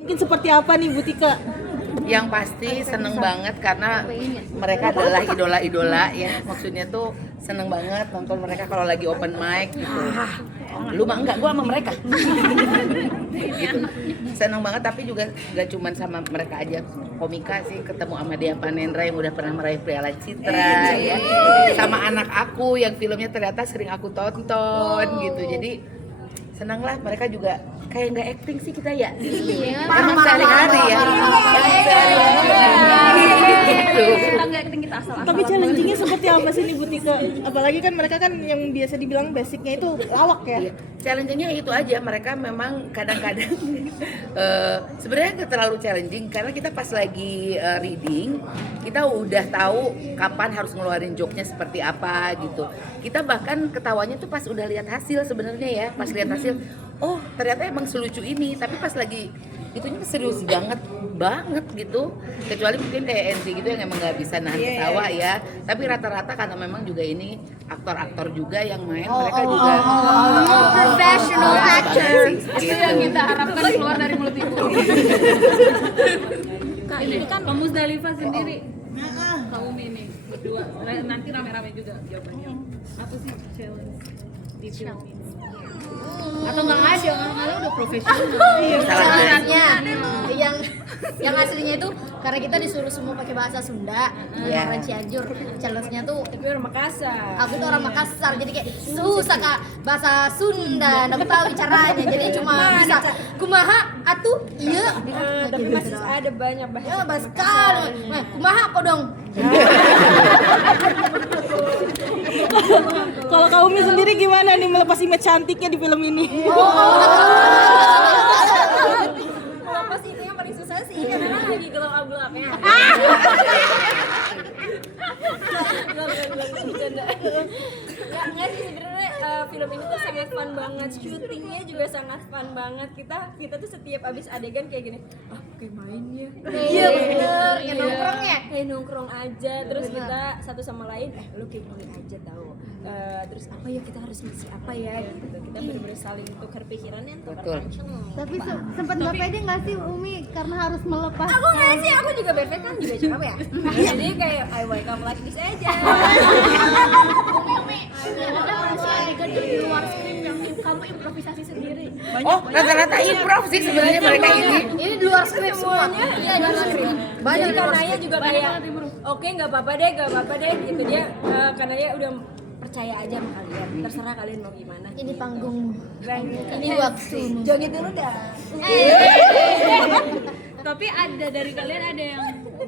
Mungkin seperti apa nih Bu Tika? Yang pasti seneng banget karena mereka adalah idola-idola ya. Maksudnya tuh seneng banget nonton mereka kalau lagi open mic gitu. Lu mah enggak, gua sama mereka. Gitu. Seneng banget, tapi juga gak cuman sama mereka aja. Komika sih, ketemu sama Dea Panendra yang udah pernah meraih Piala Citra ya. Sama anak aku yang filmnya ternyata sering aku tonton gitu. Jadi senang lah, mereka juga kayak nggak acting sih kita ya. Emang sehari-hari ya. Kita nggak acting, kita asal-asal. Tapi challenging-nya seperti apa sih nih Bu Tika? Apalagi kan mereka kan yang biasa dibilang basicnya itu lawak ya. Iya. Challenging-nya itu aja, mereka memang kadang-kadang sebenarnya nggak terlalu challenging karena kita pas lagi reading kita udah tahu kapan harus ngeluarin joke-nya seperti apa gitu. Kita bahkan ketawanya tuh pas udah lihat hasil sebenarnya ya, pas lihat hasil, oh ternyata emang selucu ini, tapi pas lagi itunya serius banget gitu. Kecuali mungkin kayak NC gitu yang emang nggak bisa nahan ketawa ya. Tapi rata-rata karena memang juga ini aktor-aktor juga yang main, mereka juga Professional actor. Itu Yang kita harapkan keluar dari mulut ibu. Kak, ini kan Pak Musdalifah sendiri. Kaum ini berdua nanti rame-rame juga jawabannya. Apa sih challenge di film ini? Atau nggak ada, malah udah profesional. Salahnya yang aslinya itu karena kita disuruh semua pakai bahasa Sunda, orang Cianjur. Challenge-nya tuh Tapi orang Makassar. aku tuh orang Makassar, jadi kayak susah Kak bahasa Sunda, nggak tahu caranya. Jadi cuma bisa kumaha atuh iya. Tapi masih ada banyak bahasa. Ya bahasa sekali. Nah, kumaha kodong. Kalau Kaumi sendiri gimana nih melepas image cantiknya di film ini? Apa sih itu yang paling susah sih? Karena lagi gelap-gelapnya. Ya nggak sih sebenarnya film ini tuh sangat fun banget, syutingnya juga sangat fun banget. Kita tuh setiap abis adegan kayak gini, kayak mainnya. Iya bener, ya nongkrong ya. Kayak nongkrong aja, terus kita satu sama lain, lu kayak gini aja tahu. Terus apa ya kita harus ngisi apa ya gitu. Kita benar-benar saling tukar pikirannya, tukar Betul. action. Tapi sempat nggak pede nggak sih Umi karena harus melepas? Aku nggak sih, aku juga bad kan juga cakep ya. Jadi kayak I wake up like this aja. Adegan di luar skrip yang kamu improvisasi sendiri. Oh, rata-rata improv sih sebenarnya mereka ini. Ini di luar skrip semuanya. Iya di luar skrip. Banyak Kanaya juga kayak oke nggak apa-apa deh gitu dia Kanaya udah percaya aja sama kalian, terserah kalian mau gimana. Ini panggung. Ini waktu. joget dulu dah. Tapi ada dari kalian ada yang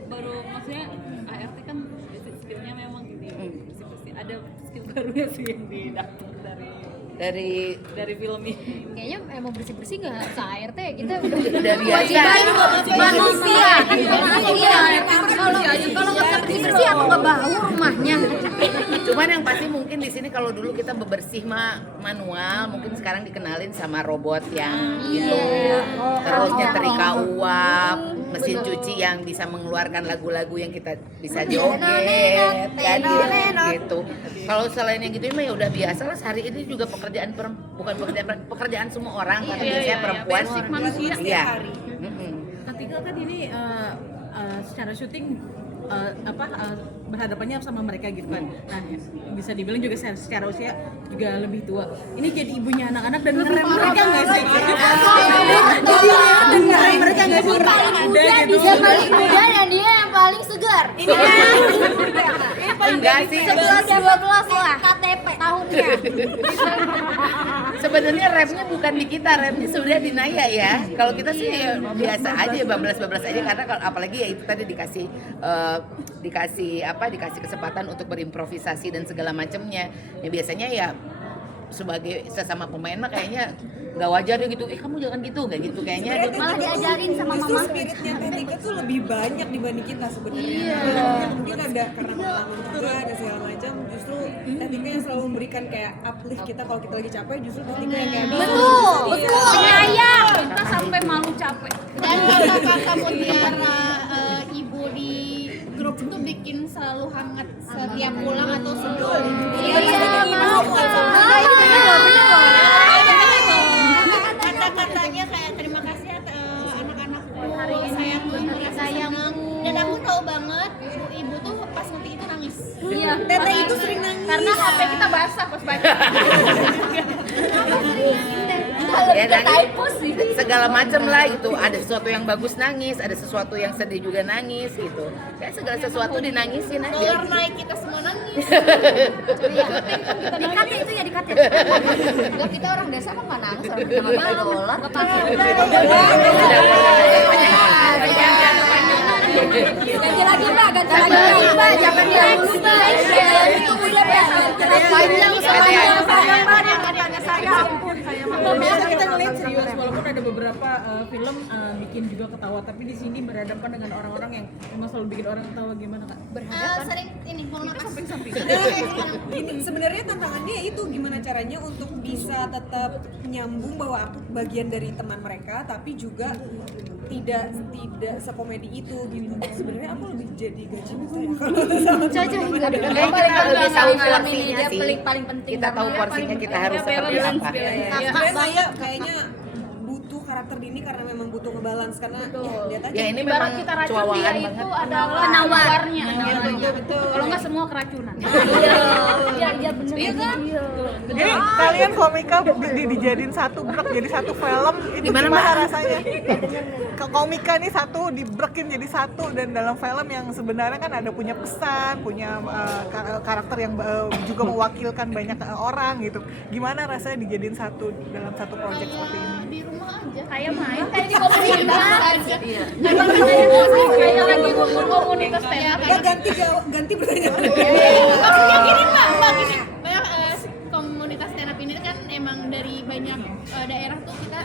baru, maksudnya ART kan basic skillnya memang gini bersih-bersih, ada skill barunya sih yang didapat dari film ini. Kayaknya emang bersih-bersih nggak harus ART ya, kita Udah biasa. Manusia. Kalau nggak bisa bersih aku nggak bau rumahnya. Cuman yang pasti mungkin di sini kalau dulu kita bebersih mah manual, mungkin sekarang dikenalin sama robot yang gitu. Terus nyetrika uap, mesin cuci yang bisa mengeluarkan lagu-lagu yang kita bisa joget kan gitu. Kalau selain yang gitu mah ya udah biasa lah, hari ini juga pekerjaan semua orang karena biasanya perempuan basic manusia iya. Ketika kan ini secara syuting berhadapannya sama mereka gitu kan. Nah, bisa dibilang juga secara usia juga lebih tua. Ini jadi ibunya anak-anak dan ngerem mereka nggak sih? Jadi dan ngerem mereka nggak sih? Dia paling muda dan dia yang paling segar. Enggak sih. 11-12 lah KTP tahunnya. Sebenarnya remnya bukan di kita, remnya sebenarnya di Naya ya. Kalau kita sih ya biasa aja, bablas-bablas aja karena kalau apalagi ya itu tadi dikasih kesempatan untuk berimprovisasi dan segala macamnya. Ya biasanya ya sebagai sesama pemain mah kayaknya nggak wajar ya gitu. Kamu jangan gitu, nggak gitu kayaknya. malah diajarin sama Justru mama. spiritnya Tika tuh lebih banyak dibanding kita sebenarnya. Mungkin ada karena pengalaman juga ada segala macam. Justru Tika yang selalu memberikan kayak uplift kita kalau kita lagi capek. Justru Tika yang kayak Betul. Penyayang. Kita sampai malu capek. Dan kakak Mutiara ibu di grup tuh bikin selalu hangat setiap pulang atau sebelum. Iya, mau. Kata-katanya kayak terima kasih anak-anak Dan aku tahu banget ibu tuh pas ngetik itu nangis. Iya. Teteh itu sering nangis. Karena HP kita basah pas baca. Ya nangis, segala macam lah itu. Ada sesuatu yang bagus nangis, ada sesuatu yang sedih juga nangis gitu. Ya segala sesuatu dinangisin aja. Dolar naik kita semua nangis. Dikat ya itu ya dikat ya. Enggak, kita orang desa mah nggak nangis, orang kita nggak pakai dolar. Nggak pakai. Ganti lagi mbak, ganti lagi mbak, jangan yang lupa. Itu udah mbak. Panjang saya. Biasa kita ngeliat serius, walaupun ada beberapa film bikin juga ketawa, tapi di sini berhadapan dengan orang-orang yang memang selalu bikin orang ketawa. Gimana kak? Sering ini mau napas. Gini, sebenarnya tantangannya itu gimana caranya untuk bisa tetap nyambung bahwa aku bagian dari teman mereka, tapi juga tidak sekomedi itu gitu. Sebenarnya aku lebih jadi gaji Caca hingga Kita lebih tahu porsinya sih. paling penting. Kita tahu porsinya kita harus seperti apa. Sebenarnya saya kayaknya butuh karakter ini karena memang butuh ngebalance karena ya lihat aja. Ya ini memang cuawaan banget. adalah Penawarnya. Kalau nggak semua keracunan. Iya bener. Iya kan? Jadi kalian komika dijadiin satu brek jadi satu film itu Gimana, gimana Mbak? rasanya? Ke komika nih satu dibrekin jadi satu dan dalam film yang sebenarnya kan ada punya pesan, punya karakter yang juga mewakilkan banyak orang gitu. Gimana rasanya dijadiin satu dalam satu proyek seperti ini? di rumah aja. Kayak main. Kayak di komunitas aja. Memang kayak lagi ngumpul komunitas stand up. Ya ganti pertanyaan. Maksudnya gini mbak gini. Banyak komunitas stand up ini kan emang dari banyak daerah tuh kita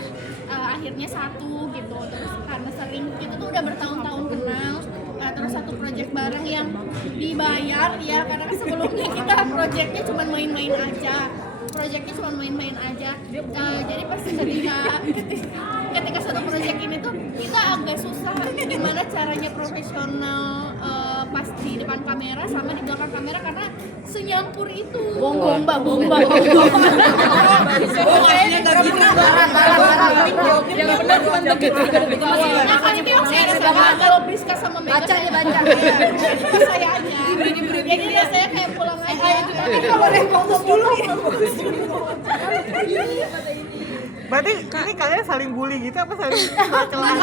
akhirnya satu gitu. Terus karena sering kita tuh udah bertahun-tahun kenal. Terus satu project bareng yang dibayar ya karena kan sebelumnya kita projectnya cuma main-main aja. Jadi pas ketika satu project ini tuh kita agak susah gimana caranya profesional pas di depan kamera sama di belakang kamera karena senyampur itu. Bomba. Nah kali ini saya sama kalau Priska sama Mega Baca. saya aja. Jadi rasanya kayak pulang aja. Tapi kalau fokus dulu ya. Berarti ini kalian saling bully gitu apa saling celah-celah?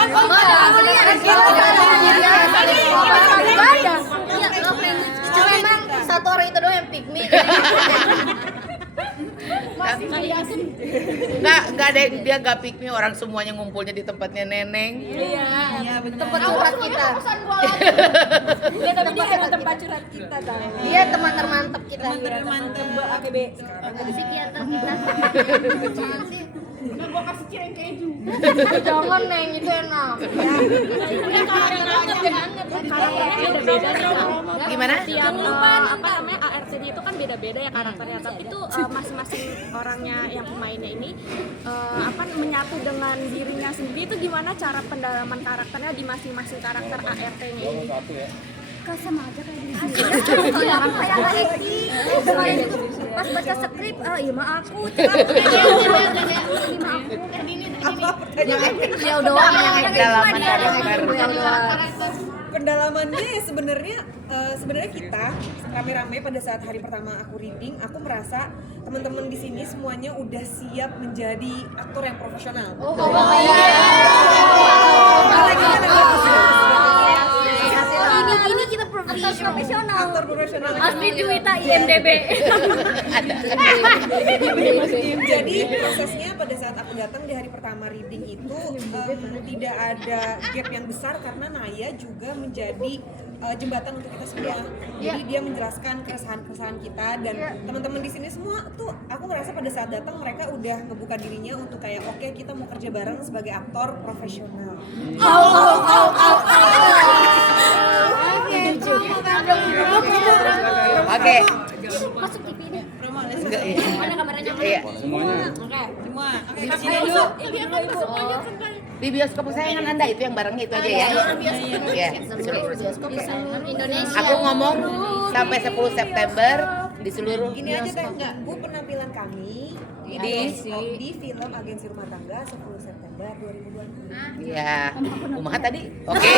Cuma memang satu orang itu doang yang pick me. Masih kayak asum. Nggak ada yang dia nggak pick me, orang semuanya ngumpulnya di tempatnya Neneng. Iya, tempat curhat kita. Ya tapi dia emang tempat curhat kita tau. Iya, teman termantap kita. Mantep AKB. Psikiater kita. Nah gua kasih cireng keju. Jangan Neng, itu enak. Udah Karakternya beda-beda nih Kak. Gimana? Tiap apa namanya ART-nya itu kan beda-beda ya karakternya, tapi itu masing-masing orangnya yang pemainnya ini menyatu dengan dirinya sendiri. Itu gimana cara pendalaman karakternya di masing-masing karakter ART-nya ini? Sama aja kayak di sini. Jangan kayak lagi. Pas baca skrip, iya mah aku. Ya udah Pendalaman karakter. Pendalamannya ya sebenarnya kita rame-rame pada saat hari pertama aku reading, aku merasa teman-teman di sini semuanya udah siap menjadi aktor yang profesional. Ini kita profesional. Aktor profesional. Asli Juwita IMDb. Jadi prosesnya pada saat aku datang di hari pertama reading itu tidak ada gap yang besar karena Naya juga menjadi jembatan untuk kita semua. Jadi dia menjelaskan keresahan-keresahan kita dan teman-teman di sini semua tuh aku ngerasa pada saat datang mereka udah ngebuka dirinya untuk kayak oke, kita mau kerja bareng sebagai aktor profesional. Oke. Masuk TV ini. Enggak ya. Mana kameranya? Iya. Oke. Di sini dulu. Di bioskop kesayangan Anda itu yang barengnya itu aja ya. Iya. Di seluruh Indonesia. Aku ngomong sampai 10 September di seluruh Ini aja teh enggak, Bu, penampilan kami di film Agensi Rumah Tangga 10 September 2026. Iya. Kumaha tadi? Oke.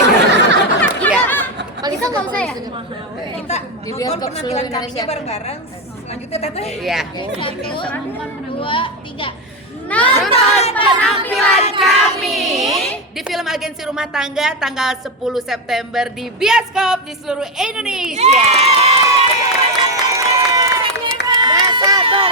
Iya. Paling suka kalau saya. Kita Di nonton bioskop penampilan seluruh kaminya Indonesia. bareng-bareng. Selanjutnya Teteh. Iya. 1, 2, 3. Nonton penampilan kami di film Agensi Rumah Tangga tanggal 10 September di bioskop di seluruh Indonesia. Gak sabar.